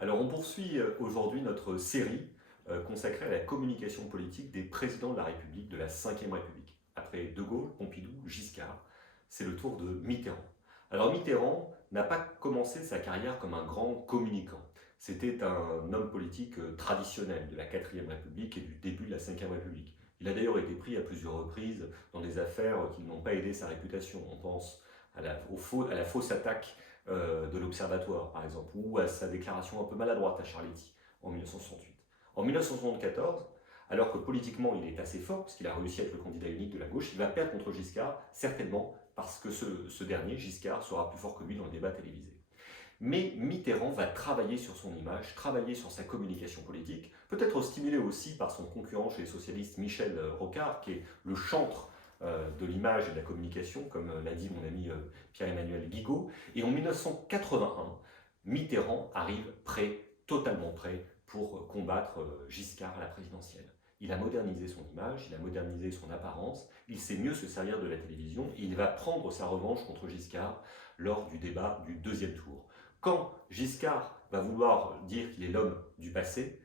Alors, on poursuit aujourd'hui notre série consacrée à la communication politique des présidents de la République, de la Ve République. Après De Gaulle, Pompidou, Giscard, c'est le tour de Mitterrand. Alors, Mitterrand n'a pas commencé sa carrière comme un grand communicant. C'était un homme politique traditionnel de la Quatrième République et du début de la Ve République. Il a d'ailleurs été pris à plusieurs reprises dans des affaires qui n'ont pas aidé sa réputation. On pense à la fausse attaque de l'Observatoire, par exemple, ou à sa déclaration un peu maladroite à Charletti en 1968. En 1974, alors que politiquement il est assez fort, parce qu'il a réussi à être le candidat unique de la gauche, il va perdre contre Giscard, certainement parce que ce dernier, Giscard, sera plus fort que lui dans le débat télévisé. Mais Mitterrand va travailler sur son image, travailler sur sa communication politique, peut-être stimulé aussi par son concurrent chez les socialistes, Michel Rocard, qui est le chantre de l'image et de la communication, comme l'a dit mon ami Pierre-Emmanuel Guigaud. Et en 1981, Mitterrand arrive prêt, totalement prêt, pour combattre Giscard à la présidentielle. Il a modernisé son image, il a modernisé son apparence, il sait mieux se servir de la télévision et il va prendre sa revanche contre Giscard lors du débat du deuxième tour. Quand Giscard va vouloir dire qu'il est l'homme du passé,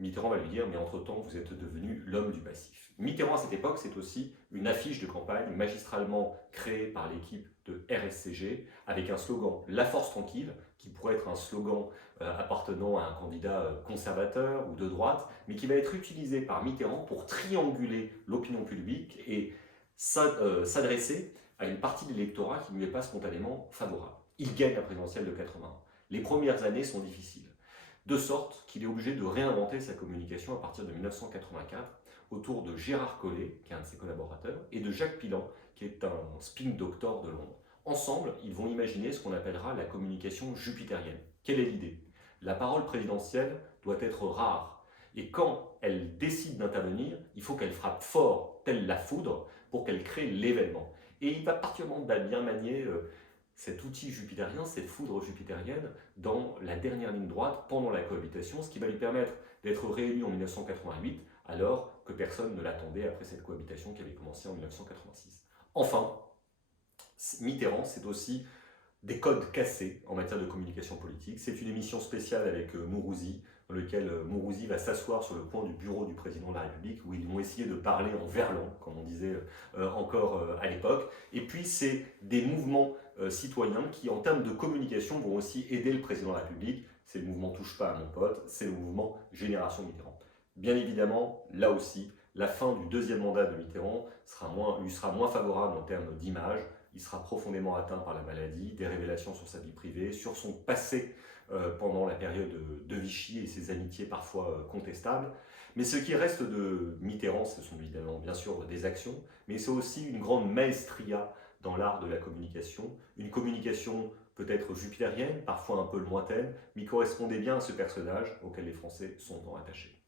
Mitterrand va lui dire « mais entre-temps, vous êtes devenu l'homme du passif ». Mitterrand, à cette époque, c'est aussi une affiche de campagne magistralement créée par l'équipe de RSCG avec un slogan « La force tranquille », qui pourrait être un slogan appartenant à un candidat conservateur ou de droite, mais qui va être utilisé par Mitterrand pour trianguler l'opinion publique et s'adresser à une partie de l'électorat qui ne lui est pas spontanément favorable. Il gagne la présidentielle de 81. Les premières années sont difficiles, de sorte qu'il est obligé de réinventer sa communication à partir de 1984 autour de Gérard Collé, qui est un de ses collaborateurs, et de Jacques Pilan, qui est un spin doctor de Londres. Ensemble, ils vont imaginer ce qu'on appellera la communication jupitérienne. Quelle est l'idée? La parole présidentielle doit être rare, et quand elle décide d'intervenir, il faut qu'elle frappe fort, telle la foudre, pour qu'elle crée l'événement. Et il va particulièrement bien manier cet outil jupitérien, cette foudre jupitérienne, dans la dernière ligne droite pendant la cohabitation, ce qui va lui permettre d'être réélu en 1988, alors que personne ne l'attendait après cette cohabitation qui avait commencé en 1986. Enfin, Mitterrand, c'est aussi des codes cassés en matière de communication politique. C'est une émission spéciale avec Mourouzi, dans laquelle Mourouzi va s'asseoir sur le coin du bureau du président de la République, où ils vont essayer de parler en verlan, comme on disait encore à l'époque. Et puis, c'est des mouvements citoyens qui, en termes de communication, vont aussi aider le président de la République. C'est le mouvement Touche pas à mon pote, c'est le mouvement Génération Mitterrand. Bien évidemment, là aussi, la fin du deuxième mandat de Mitterrand lui sera moins favorable en termes d'image. Il sera profondément atteint par la maladie, des révélations sur sa vie privée, sur son passé pendant la période de Vichy et ses amitiés parfois contestables. Mais ce qui reste de Mitterrand, ce sont évidemment bien sûr des actions, mais c'est aussi une grande maestria dans l'art de la communication, une communication peut-être jupitérienne, parfois un peu lointaine, mais correspondait bien à ce personnage auquel les Français sont tant attachés.